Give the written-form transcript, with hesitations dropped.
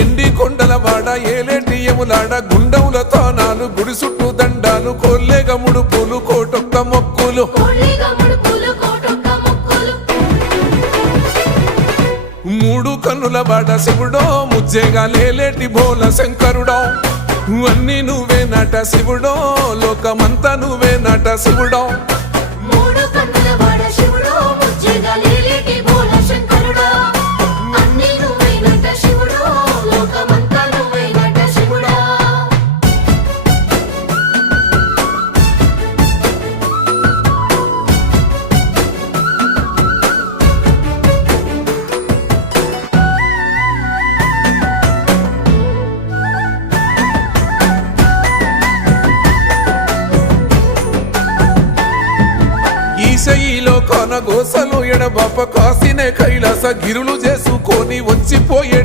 ఎండి కొండల వాడ ఏలేటి యములాడ గుండముల తానాలు గుడి చుట్టూ దండాలు కోల్లేగ ముడుపులు కోటొక్క మొక్కులు మూడు కన్నుల వాడ శివుడో ముజ్జేగా లేలేటి బోల శంకరుడో అన్ని నువ్వే నట శివుడో లోకమంతా నువ్వే నట శివుడో ఈశయిలో కొన గోసలు ఎడబాప కాసినే కైలాస గిరులు చేసుకొని వచ్చిపోయే